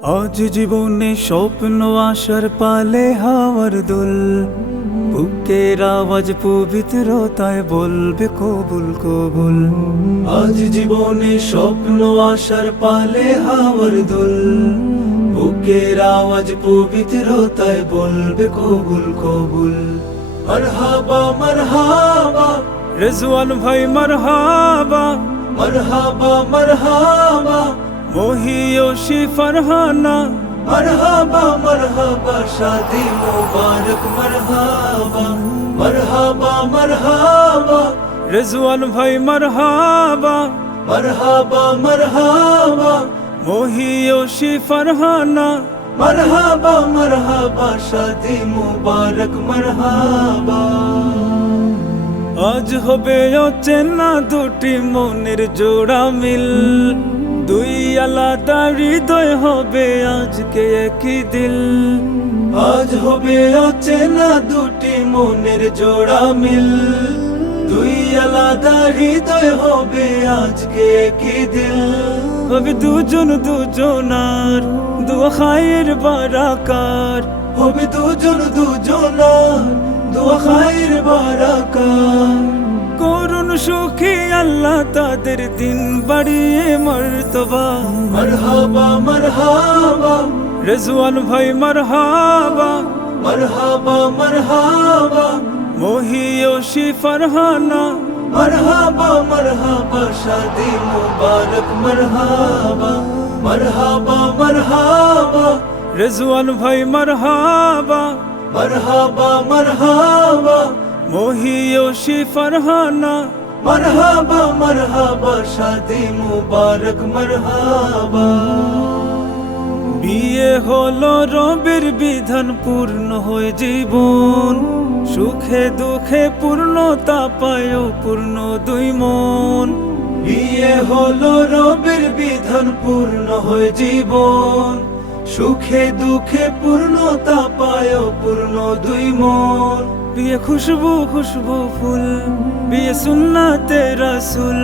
আজ জীবনে স্বপ্ন আশার পালে হাওয়ার দোল, বুকের আওয়াজ পবিত্রতায় বলবে কবুল কবুল। আজ জীবনে স্বপ্ন আশার পালে হাওয়ার দোল, বুকের আওয়াজ পবিত্রতায় বলবে কবুল কবুল। মারহাবা মারহাবা রেজওয়ান ভাই, মারহাবা মারহাবা মারহাবা মহিয়সী ফারহানা, মারহাবা মারহাবা শাদি মুবারক, মারহাবা মারহাবা মারহাবা রেজওয়ান ভাই, মারহাবা মারহাবা মারহাবা মহিয়সী ফারহানা, মারহাবা মারহাবা শাদি মুবারক, মারহাবা। আজ হবে অচেনা দুটি মনের জোড়া মিল, দুই আলাদা হৃদয় হবে আজকে একই দিল। আজ হবে অচেনা দুটি মনের জোড়া মিল, দুই আলাদা হৃদয় হবে আজকে একই দিল। হবে দুজন দুজনার দুয়া খায়ের বারাকার, হবে দুজন দুজনার দুয়া খায়ের বারাকার। করুন সুখী আল্লাহ তাদের দিন বাড়িয়ে মর্তবা, মারহাবা মারহাবা রেজওয়ান ভাই, মারহাবা মারহাবা মারহাবা মহিয়সী ফারহানা, মারহাবা মারহাবা শাদি মুবারক, মারহাবা মারহাবা মারহাবা রেজওয়ান ভাই, মারহাবা মারহাবা মারহাবা মহিয়সী ফারহানা, মারহাবা মারহাবা শাদি মুবারক, মারহাবা। বিয়ে হলো রবের বিধান, পূর্ণ হয়ে জীবন, সুখে দুঃখে পূর্ণতা পায় পূর্ণ দুই মন। বিয়ে হলো রবের বিধান, পূর্ণ হয়ে জীবন, সুখে দুঃখে পূর্ণতা পায় পূর্ণ দুই মন। বিয়ে খুশবু খুশবু ফুল, বিয়ে সুন্নাতে রাসূল,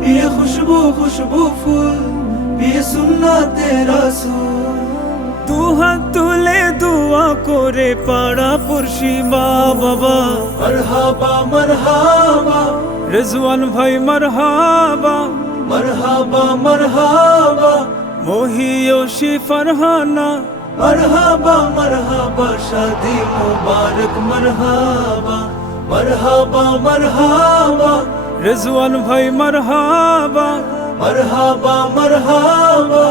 বিয়ে খুশবু খুশবু ফুল, বিয়ে সুন্নাতে রাসূল। দুহাত তুলে দোয়া করে পাড়া পড়শি মা বাবা, মারহাবা মারহাবা রেজওয়ান ভাই, মারহাবা মারহাবা মারহাবা মহিয়সী ফারহানা, মারহাবা মারহাবা শাদি মুবারক, মারহাবা মারহাবা মারহাবা রেজওয়ান ভাই, মারহাবা মারহাবা মারহাবা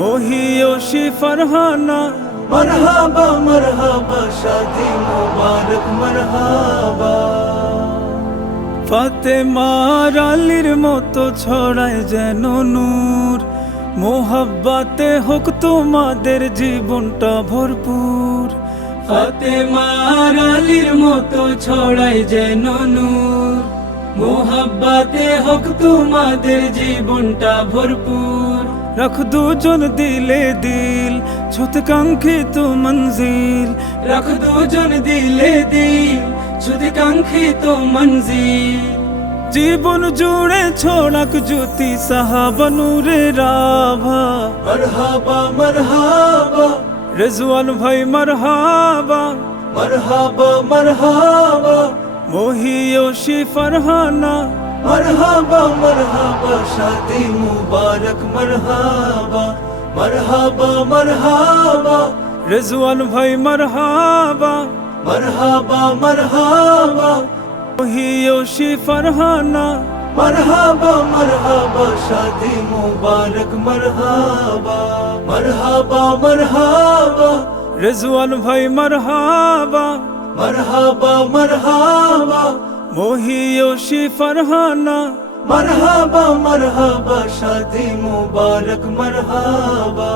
মহিয়সী ফারহানা, মারহাবা মারহাবা শাদি মুবারক, মারহাবা। ফাতেমার আলীর মতো ছড়ায় যেন নূর, মোহাব্বতে হোক তোমাদের জীবনটা ভরপুর। ফাতেমার আলীর মতো ছড়ায় যেন নূর, মোহাব্বতে হোক তোমাদের জীবনটা ভরপুর। রাখ দুজন দিলে দিল, ছুত কাঙ্ক্ষিত মঞ্জিল, রাখ দুজন দিলে দিল, ছুত কাঙ্ক্ষিত মঞ্জিল। জীবন জুড়ে ছড়াক জ্যোতি সাহাবা নূরের আভা, মারহাবা মারহাবা রেজওয়ান ভাই, মারহাবা মারহাবা মারহাবা মহিয়সী ফারহানা, মারহাবা মারহাবা শাদি মুবারক, মারহাবা মারহাবা মারহাবা রেজওয়ান ভাই, মারহাবা মারহাবা মারহাবা মহিয়সী ফারহানা, মারহাবা মারহাবা শাদি মুবারক, মারহাবা মারহাবা মারহাবা রেজওয়ান ভাই, মারহাবা মারহাবা মারহাবা মহিয়সী ফারহানা, মারহাবা মারহাবা শাদি মুবারক, মারহাবা।